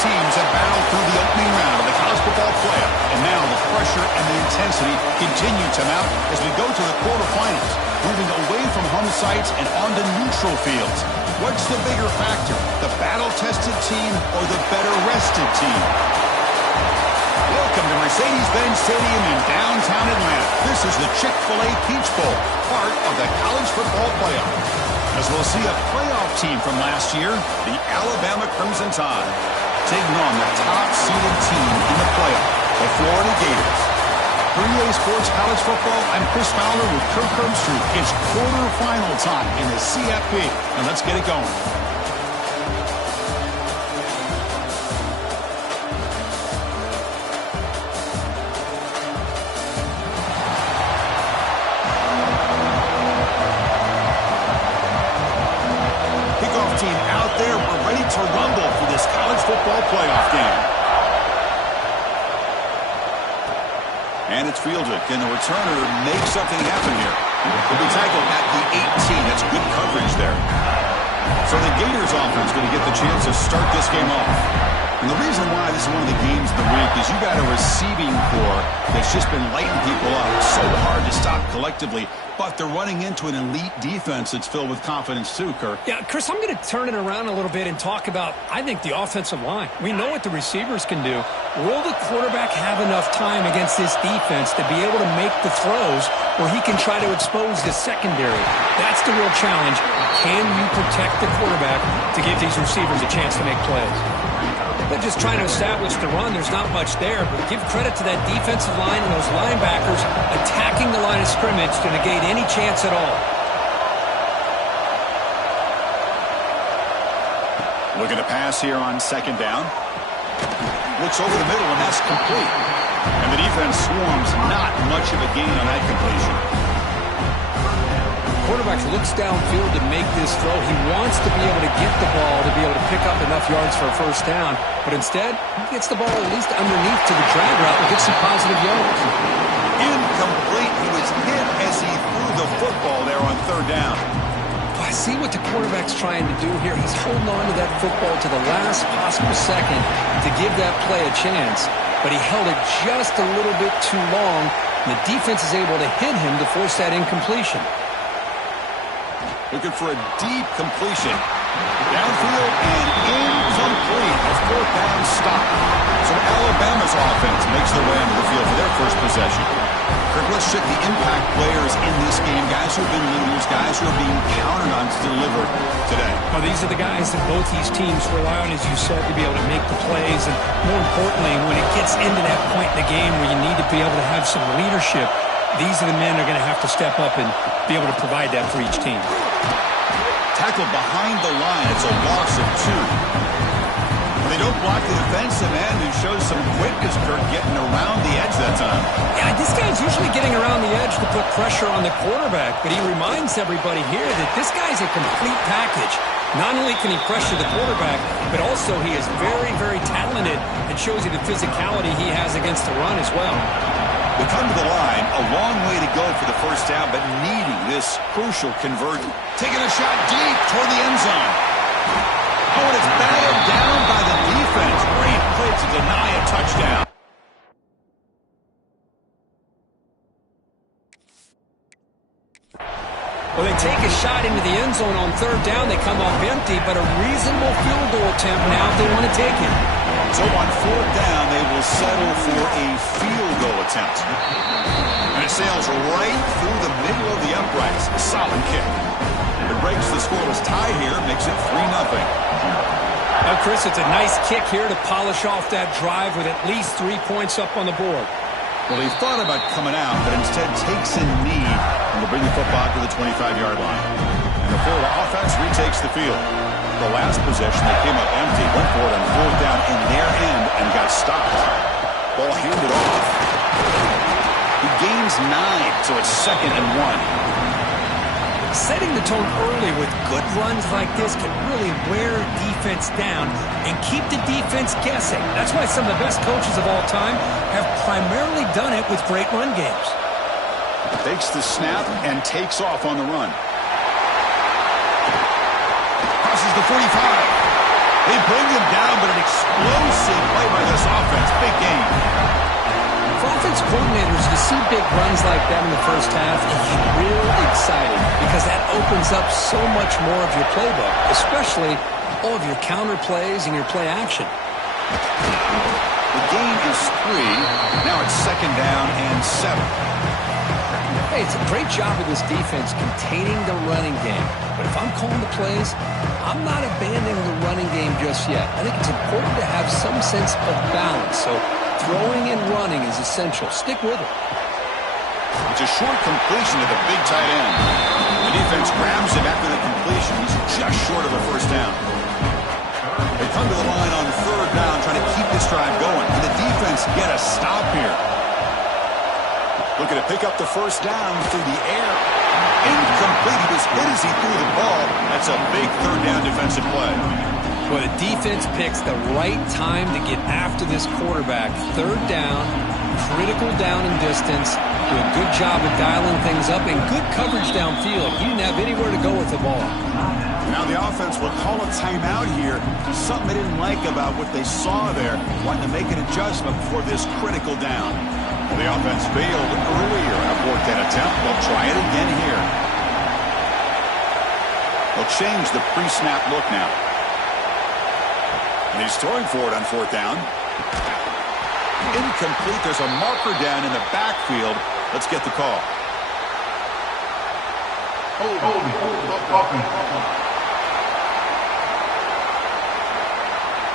teams have battled through the opening round of the college football playoff, and now the pressure and the intensity continue to mount as we go to the quarterfinals, moving away from home sites and onto neutral fields. What's the bigger factor, the battle-tested team or the better-rested team? Welcome to Mercedes-Benz Stadium in downtown Atlanta. This is the Chick-fil-A Peach Bowl, part of the college football playoff. As we'll see a playoff team from last year, the Alabama Crimson Tide, taking on the top-seeded team in the playoff, the Florida Gators. For EA Sports College Football, I'm Chris Fowler with Kirk Herbstreit. It's quarterfinal time in the CFP, and let's get it going. Team out there, we're ready to rumble for this college football playoff game. And it's fielded. Can the returner make something happen here? Will be tackled at the 18. That's good coverage there. So the Gators offense going to get the chance to start this game off. And the reason why this is one of the games of the week is you got a receiving core that's just been lighting people up. So hard to stop collectively, but they're running into an elite defense that's filled with confidence too, Kirk. Yeah, Chris, I'm going to turn it around a little bit and talk about, I think, the offensive line. We know what the receivers can do. Will the quarterback have enough time against this defense to be able to make the throws where he can try to expose the secondary? That's the real challenge. Can you protect the quarterback to give these receivers a chance to make plays? They're just trying to establish the run. There's not much there, but give credit to that defensive line and those linebackers attacking the line of scrimmage to negate any chance at all. Look at the pass here on second down. Looks over the middle, and that's complete. And the defense swarms, not much of a gain on that completion. Quarterback looks downfield to make this throw. He wants to be able to get the ball to be able to pick up enough yards for a first down, but instead, he gets the ball at least underneath to the drag route and gets some positive yards. Incomplete. He was hit as he threw the football there on third down. I see what the quarterback's trying to do here. He's holding on to that football to the last possible second to give that play a chance, but he held it just a little bit too long, and the defense is able to hit him to force that incompletion. Looking for a deep completion. Downfield and incomplete. A fourth down stop. So Alabama's offense makes their way onto the field for their first possession. Kirk, let's check the impact players in this game. Guys who have been leaders, guys who are being counted on to deliver today. Well, these are the guys that both these teams rely on, as you said, to be able to make the plays. And more importantly, when it gets into that point in the game where you need to be able to have some leadership, these are the men that are going to have to step up and be able to provide that for each team. Tackled behind the line. It's a loss of 2. They don't block the defensive end, who shows some quickness, Kirk, getting around the edge that time. Yeah, this guy's usually getting around the edge to put pressure on the quarterback, but he reminds everybody here that this guy's a complete package. Not only can he pressure the quarterback, but also he is very, very talented and shows you the physicality he has against the run as well. We come to the line, a long way to go for the first down, but needing this crucial conversion. Taking a shot deep toward the end zone. Oh, and it's batted down by the defense. Great play to deny a touchdown. Well, they take a shot into the end zone on third down. They come up empty, but a reasonable field goal attempt now if they want to take it. So on fourth down, they will settle for a field goal attempt. And it sails right through the middle of the uprights. A solid kick. It breaks the scoreless tie here, makes it 3-0. Now, Chris, it's a nice kick here to polish off that drive with at least 3 points up on the board. Well, he thought about coming out, but instead takes a knee and will bring the football to the 25-yard line. And the Florida offense retakes the field. The last possession, they came up empty, went for it on fourth down in their end and got stopped. Ball handed off. He gains 9, so it's 2nd and 1. Setting the tone early with good runs like this can really wear defense down and keep the defense guessing. That's why some of the best coaches of all time have primarily done it with great run games. Takes the snap and takes off on the run. Crosses the 45. They bring him down, but an explosive play by this offense. Big game. For offense coordinators, to see big runs like that in the first half is real exciting because that opens up so much more of your playbook, especially all of your counter plays and your play action. The game is 3. Now it's 2nd down and 7. Hey, it's a great job of this defense containing the running game. But if I'm calling the plays, I'm not abandoning the running game just yet. I think it's important to have some sense of balance. So throwing and running is essential. Stick with it. It's a short completion to the big tight end. The defense grabs him after the completion. He's just short of a first down. They come to the line on 3rd down, trying to keep this drive going. Can the defense get a stop here? Looking to pick up the first down through the air. Incomplete. He was hit as he threw the ball. That's a big 3rd down defensive play. Well, the defense picks the right time to get after this quarterback. 3rd down, critical down and distance. Do a good job of dialing things up and good coverage downfield. He didn't have anywhere to go with the ball. Now the offense will call a timeout here. Something they didn't like about what they saw there. Wanting to make an adjustment before this critical down. Well, the offense failed earlier on a 4th down attempt. They'll try it again here. They'll change the pre-snap look now. And he's throwing for it on 4th down. Incomplete. There's a marker down in the backfield. Let's get the call.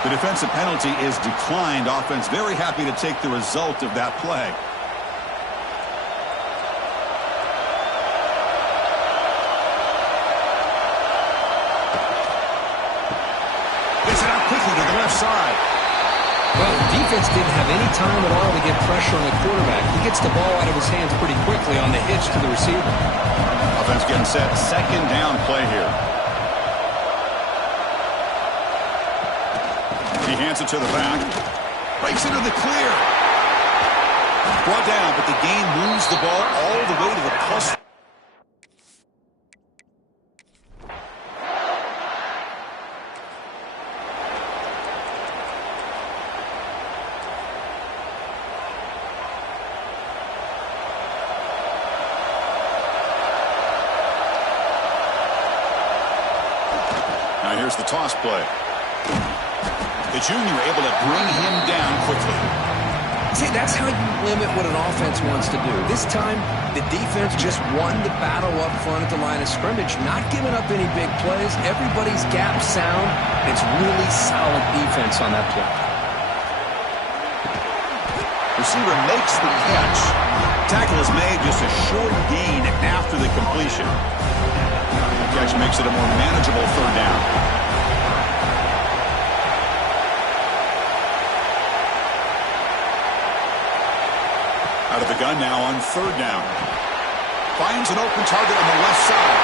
The defensive penalty is declined. Offense very happy to take the result of that play. Gets it out quickly to the left side. Well, the defense didn't have any time at all to get pressure on the quarterback. He gets the ball out of his hands pretty quickly on the hitch to the receiver. Offense getting set. 2nd down play here. He hands it to the back. Breaks into the clear. Brought down, but the game moves the ball all the way to the plus. Now here's the toss play. The junior able to bring him down quickly. See, that's how you limit what an offense wants to do. This time, the defense just won the battle up front at the line of scrimmage, not giving up any big plays. Everybody's gap sound. It's really solid defense on that play. Receiver makes the catch. Tackle is made, just a short gain after the completion. The catch makes it a more manageable 3rd down. Out of the gun now on 3rd down. Finds an open target on the left side.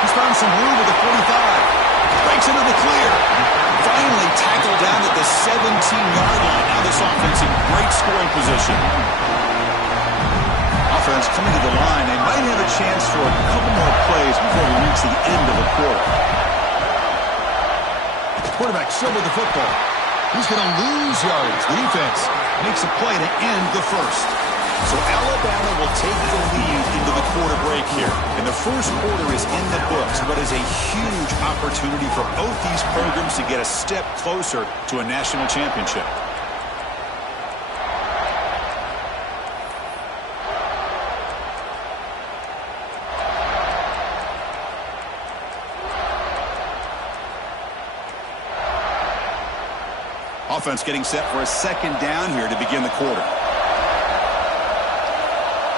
He's found some room with the 45. Breaks into the clear. Finally tackled down at the 17-yard line. Now this offense in great scoring position. Offense coming to the line. They might have a chance for a couple more plays before we reach the end of the quarter. Quarterback still with the football. He's going to lose yards. The defense makes a play to end the first. So Alabama will take the lead into the quarter break here. And the first quarter is in the books. What is a huge opportunity for both these programs to get a step closer to a national championship. Offense getting set for a 2nd down here to begin the quarter.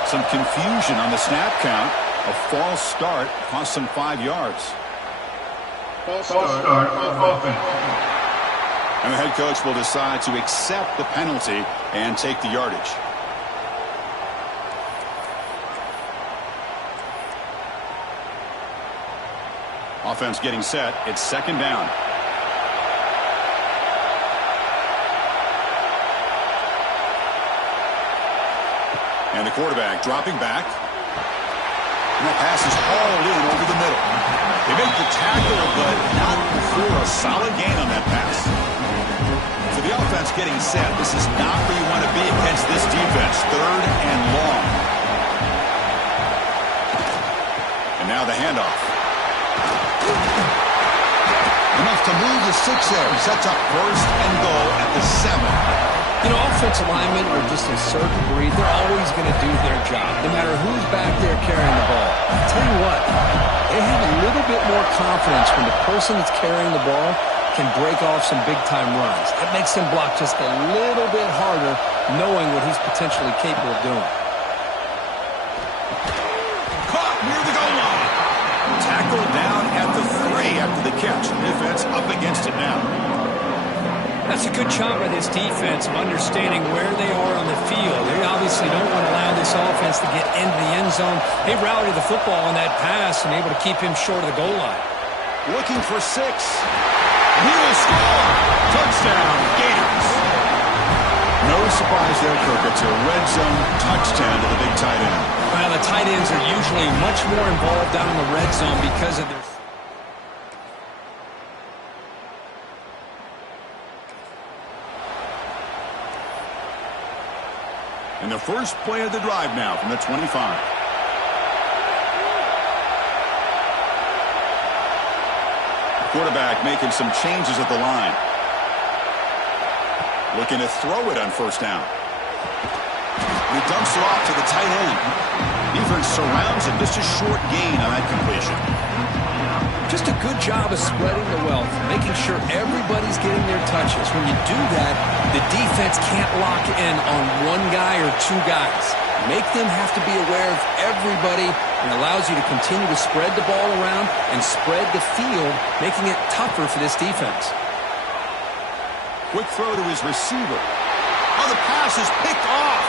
Some confusion on the snap count. A false start cost them 5 yards. False start offense. And the head coach will decide to accept the penalty and take the yardage. Offense getting set. It's 2nd down. And the quarterback dropping back. And that pass is hauled in over the middle. They make the tackle, but not before a solid gain on that pass. So the offense getting set. This is not where you want to be against this defense. 3rd and long. And now the handoff. Enough to move the 6 there. Sets up 1st and goal at the 7. You know, offensive linemen are just a certain breed. They're always going to do their job, no matter who's back there carrying the ball. I'll tell you what, they have a little bit more confidence when the person that's carrying the ball can break off some big-time runs. That makes them block just a little bit harder, knowing what he's potentially capable of doing. Caught near the goal line. Tackled down at the 3 after the catch. Defense up against it now. That's a good job by this defense of understanding where they are on the field. They obviously don't want to allow this offense to get into the end zone. They routed the football on that pass and able to keep him short of the goal line. Looking for 6. He will score. Touchdown, Gators. No surprise there, Kirk. It's a red zone touchdown to the big tight end. Well, the tight ends are usually much more involved down in the red zone because of their... And the first play of the drive now from the 25. Quarterback making some changes at the line. Looking to throw it on 1st down. He dumps it off to the tight end. Defense surrounds him. Just a short gain on that completion. Just a good job of spreading the wealth, making sure everybody's getting their touches. When you do that, the defense can't lock in on 1 guy or 2 guys. Make them have to be aware of everybody, and allows you to continue to spread the ball around and spread the field, making it tougher for this defense. Quick throw to his receiver. Oh, the pass is picked off.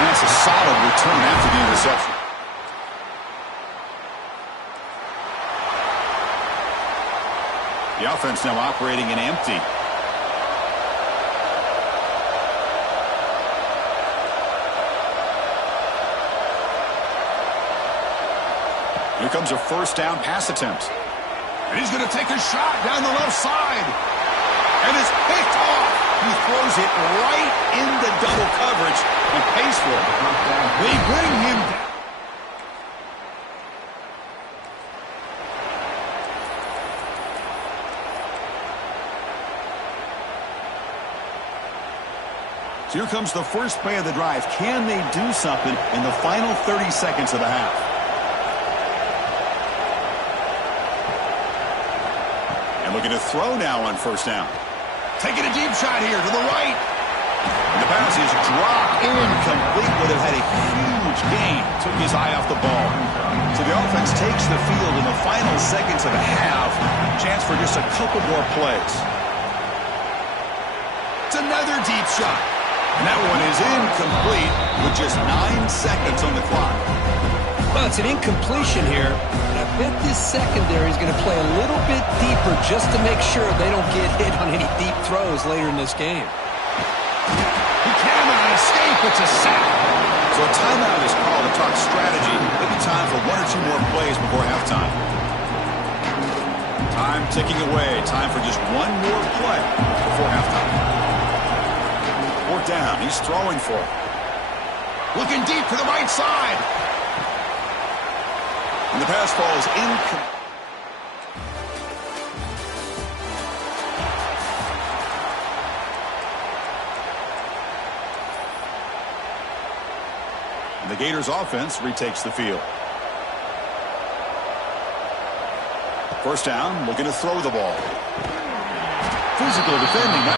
And that's a solid return after the interception. The offense now operating in empty. Here comes a 1st down pass attempt. And he's going to take a shot down the left side. And it's picked off. He throws it right into double coverage and pays for it. They bring him down. So here comes the first play of the drive. Can they do something in the final 30 seconds of the half? And looking to throw now on 1st down. Taking a deep shot here to the right. And the pass is dropped incomplete. Would have had a huge gain. Took his eye off the ball. So the offense takes the field in the final seconds of the half. Chance for just a couple more plays. It's another deep shot. And that one is incomplete with just 9 seconds on the clock. Well, it's an incompletion here. I bet this secondary is going to play a little bit deeper just to make sure they don't get hit on any deep throws later in this game. He cannot escape. It's a sack. So a timeout is called to talk strategy. Maybe time for 1 or 2 more plays before halftime. Time ticking away. Time for just 1 more play before halftime. 4th down. He's throwing for it. Looking deep to the right side. And the pass falls incomplete. And the Gators offense retakes the field. 1st down, looking to throw the ball. Physical defending.